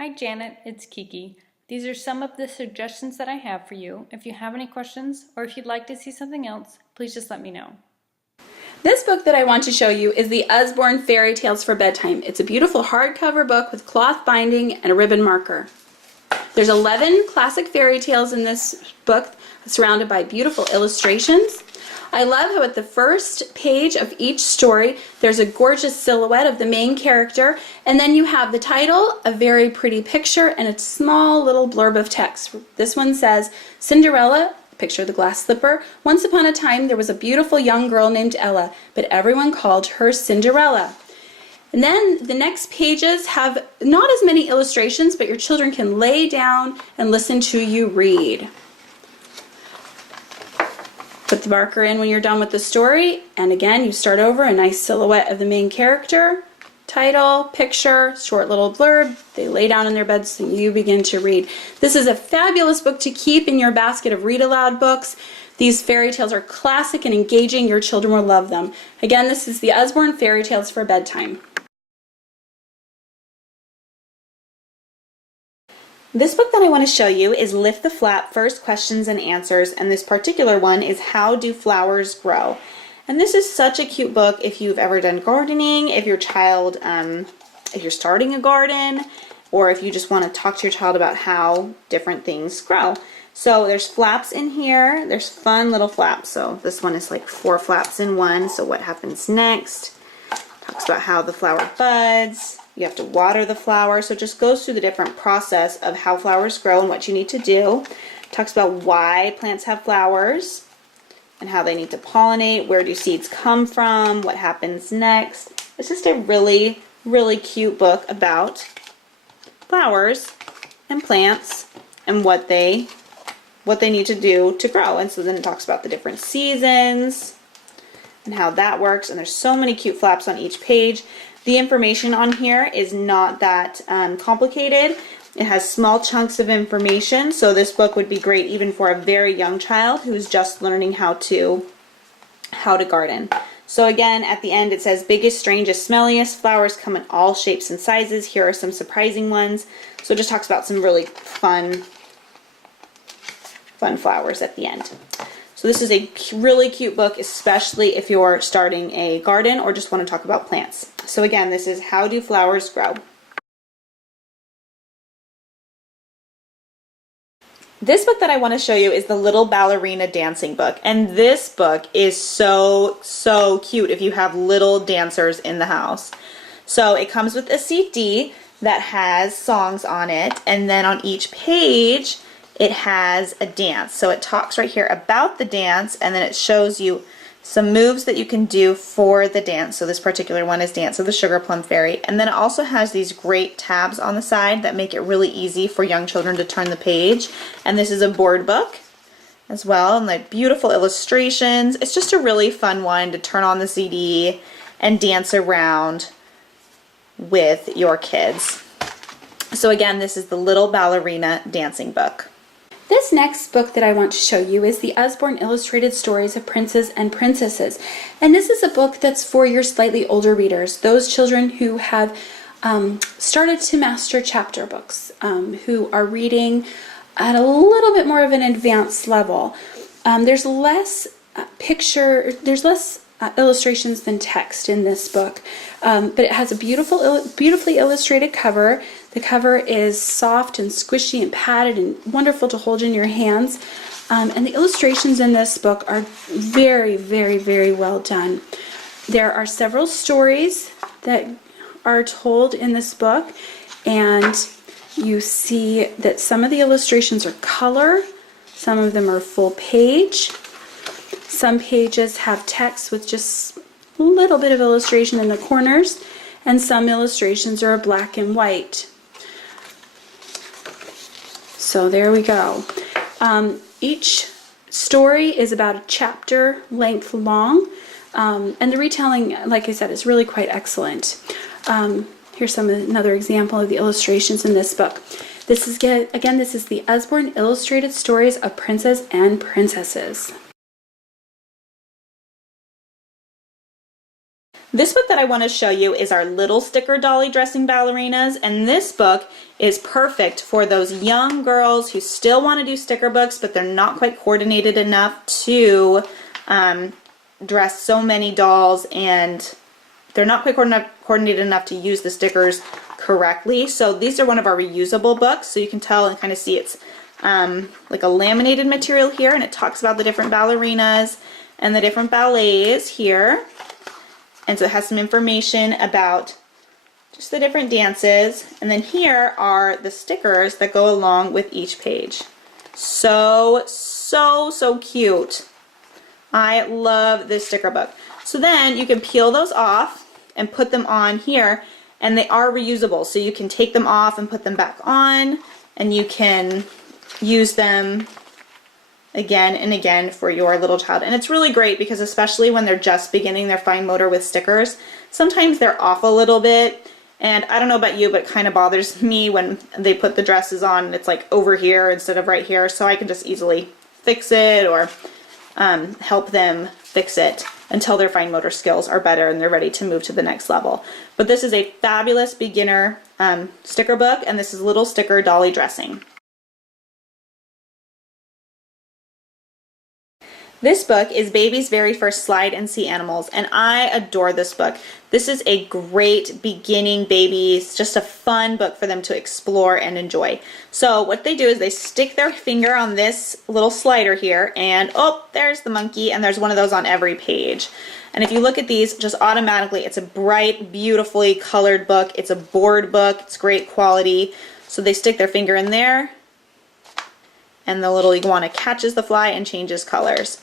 Hi Janet, it's Kiki. These are some of the suggestions that I have for you. If you have any questions or if you'd like to see something else, please just let me know. This book that I want to show you is the Usborne Fairy Tales for Bedtime. It's a beautiful hardcover book with cloth binding and a ribbon marker. There's 11 classic fairy tales in this book, surrounded by beautiful illustrations. I love how at the first page of each story there's a gorgeous silhouette of the main character, and then you have the title, a very pretty picture, and a small little blurb of text. This one says, Cinderella, picture the glass slipper. Once upon a time there was a beautiful young girl named Ella, but everyone called her Cinderella. And then the next pages have not as many illustrations, but your children can lay down and listen to you read. Put the marker in when you're done with the story, and again you start over, a nice silhouette of the main character, title, picture, short little blurb. They lay down in their beds and you begin to read. This is a fabulous book to keep in your basket of read aloud books. These fairy tales are classic and engaging. Your children will love them. Again, this is the Usborne Fairy Tales for Bedtime. This book that I want to show you is Lift the Flap, First Questions and Answers, and this particular one is How Do Flowers Grow? And this is such a cute book if you've ever done gardening, if your child, if you're starting a garden, or if you just want to talk to your child about how different things grow. So there's flaps in here, there's fun little flaps. So this one is like 4 flaps in one, so what happens next? Talks about how the flower buds. You have to water the flower, so it just goes through the different process of how flowers grow and what you need to do. It talks about why plants have flowers and how they need to pollinate, where do seeds come from, what happens next. It's just a really, really cute book about flowers and plants and what they need to do to grow. And so then it talks about the different seasons and how that works, and there's so many cute flaps on each page. The information on here is not that complicated. It has small chunks of information, so this book would be great even for a very young child who's just learning how to garden. So again, at the end it says, biggest, strangest, smelliest. Flowers come in all shapes and sizes. Here are some surprising ones. So it just talks about some really fun flowers at the end. So this is a really cute book, especially if you're starting a garden or just want to talk about plants. So again, this is How Do Flowers Grow? This book that I want to show you is the Little Ballerina Dancing book. And this book is so cute if you have little dancers in the house. So it comes with a CD that has songs on it, and then on each page it has a dance. So it talks right here about the dance, and then it shows you some moves that you can do for the dance. So this particular one is Dance of the Sugar Plum Fairy. And then it also has these great tabs on the side that make it really easy for young children to turn the page. And this is a board book as well, and like beautiful illustrations. It's just a really fun one to turn on the CD and dance around with your kids. So again, this is the Little Ballerina Dancing book. This next book that I want to show you is the Usborne Illustrated Stories of Princes and Princesses. And this is a book that's for your slightly older readers, those children who have started to master chapter books, who are reading at a little bit more of an advanced level. There's less illustrations than text in this book, but it has a beautifully illustrated cover. The cover is soft and squishy and padded and wonderful to hold in your hands. And the illustrations in this book are very, very, very well done. There are several stories that are told in this book, and you see that some of the illustrations are color, some of them are full page. Some pages have text with just a little bit of illustration in the corners, and some illustrations are black and white. So there we go. Each story is about a chapter length long, and the retelling, like I said, is really quite excellent. Here's another example of the illustrations in this book. This is the Usborne Illustrated Stories of Princes and Princesses. This book that I want to show you is our Little Sticker Dolly Dressing Ballerinas, and this book is perfect for those young girls who still want to do sticker books, but they're not quite coordinated enough to dress so many dolls, and they're not quite coordinated enough to use the stickers correctly. So these are one of our reusable books, so you can tell and kind of see it's like a laminated material here, and it talks about the different ballerinas and the different ballets here. And so it has some information about just the different dances. And then here are the stickers that go along with each page. So cute. I love this sticker book. So then you can peel those off and put them on here, and they are reusable. So you can take them off and put them back on, and you can use them again and again for your little child. And it's really great because especially when they're just beginning their fine motor with stickers, sometimes they're off a little bit, and I don't know about you, but it kind of bothers me when they put the dresses on and it's like over here instead of right here, so I can just easily fix it or help them fix it until their fine motor skills are better and they're ready to move to the next level. But this is a fabulous beginner sticker book, and this is Little Sticker Dolly Dressing. This book is Baby's Very First Slide and Sea Animals, and I adore this book. This is a great beginning babies, just a fun book for them to explore and enjoy. So what they do is they stick their finger on this little slider here, and oh, there's the monkey, and there's one of those on every page. And if you look at these, just automatically, it's a bright, beautifully colored book. It's a board book. It's great quality. So they stick their finger in there, and the little iguana catches the fly and changes colors.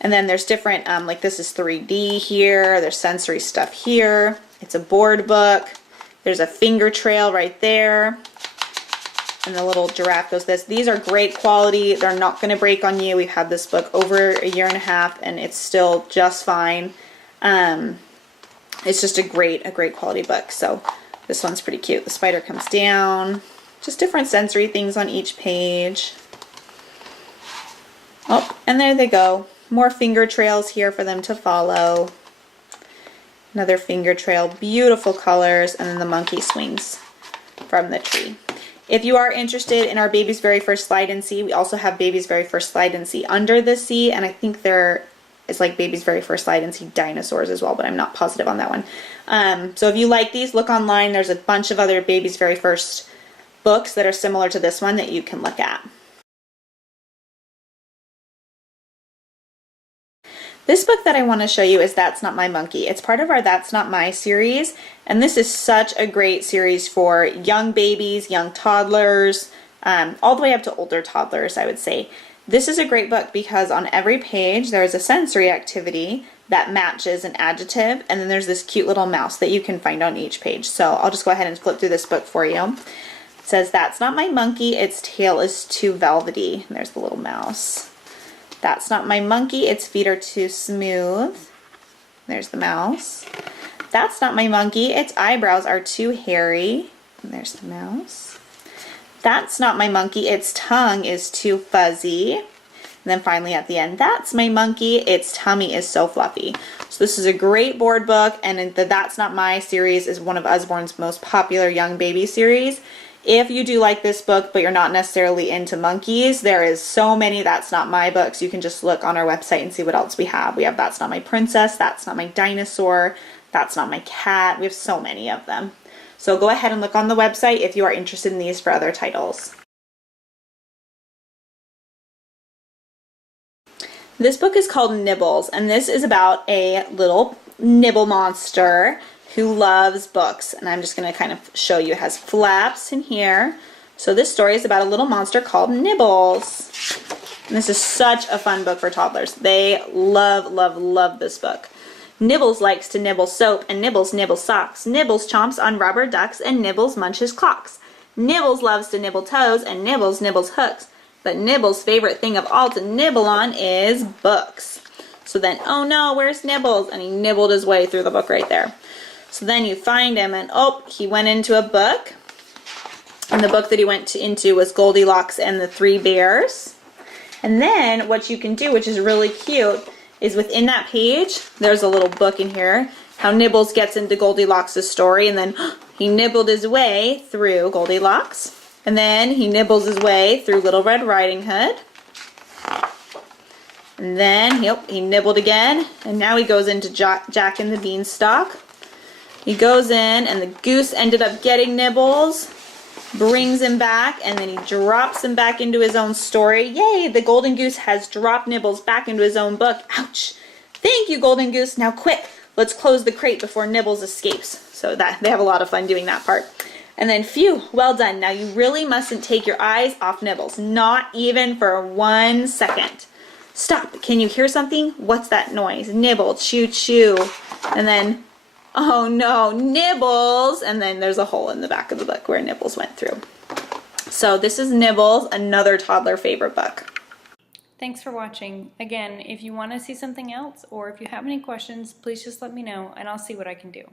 And then there's different, like this is 3D here, there's sensory stuff here. It's a board book. There's a finger trail right there. And the little giraffe goes this. These are great quality. They're not going to break on you. We've had this book over a year and a half and it's still just fine. It's just a great quality book. So this one's pretty cute. The spider comes down. Just different sensory things on each page. Oh, and there they go. More finger trails here for them to follow. Another finger trail, beautiful colors, and then the monkey swings from the tree. If you are interested in our Baby's Very First Slide and Sea, we also have Baby's Very First Slide and Sea Under the Sea, and I think there is like Baby's Very First Slide and Sea Dinosaurs as well, but I'm not positive on that one. So if you like these, look online. There's a bunch of other Baby's Very First books that are similar to this one that you can look at. This book that I want to show you is That's Not My Monkey. It's part of our That's Not My series, and this is such a great series for young babies, young toddlers, all the way up to older toddlers, I would say. This is a great book because on every page there is a sensory activity that matches an adjective, and then there's this cute little mouse that you can find on each page. So I'll just go ahead and flip through this book for you. It says, "That's not my monkey, its tail is too velvety." And there's the little mouse. "That's not my monkey, its feet are too smooth." There's the mouse. "That's not my monkey, its eyebrows are too hairy." And there's the mouse. "That's not my monkey, its tongue is too fuzzy." And then finally at the end, "That's my monkey, its tummy is so fluffy." So this is a great board book, and the That's Not My series is one of Usborne's most popular young baby series. If you do like this book, but you're not necessarily into monkeys, there is so many That's Not My books. You can just look on our website and see what else we have. We have That's Not My Princess, That's Not My Dinosaur, That's Not My Cat. We have so many of them. So go ahead and look on the website if you are interested in these for other titles. This book is called Nibbles, and this is about a little nibble monster who loves books. And I'm just going to kind of show you. It has flaps in here. So this story is about a little monster called Nibbles. And this is such a fun book for toddlers. They love, love, love this book. Nibbles likes to nibble soap, and Nibbles nibbles socks. Nibbles chomps on rubber ducks, and Nibbles munches clocks. Nibbles loves to nibble toes, and Nibbles nibbles hooks. But Nibbles' favorite thing of all to nibble on is books. So then, oh no, where's Nibbles? And he nibbled his way through the book right there. So then you find him, and oh, he went into a book. And the book that he went into was Goldilocks and the Three Bears. And then what you can do, which is really cute, is within that page, there's a little book in here, how Nibbles gets into Goldilocks' story, and then he nibbled his way through Goldilocks. And then he nibbles his way through Little Red Riding Hood. And then he nibbled again, and now he goes into Jack and the Beanstalk. He goes in, and the goose ended up getting Nibbles, brings him back, and then he drops him back into his own story. Yay, the golden goose has dropped Nibbles back into his own book. Ouch! Thank you, golden goose. Now quick, let's close the crate before Nibbles escapes. So that they have a lot of fun doing that part. And then, phew, well done. Now you really mustn't take your eyes off Nibbles, not even for 1 second. Stop, can you hear something? What's that noise? Nibble, chew, chew. And then, oh no, Nibbles! And then there's a hole in the back of the book where Nibbles went through. So this is Nibbles, another toddler favorite book. Thanks for watching. Again, if you want to see something else or if you have any questions, please just let me know and I'll see what I can do.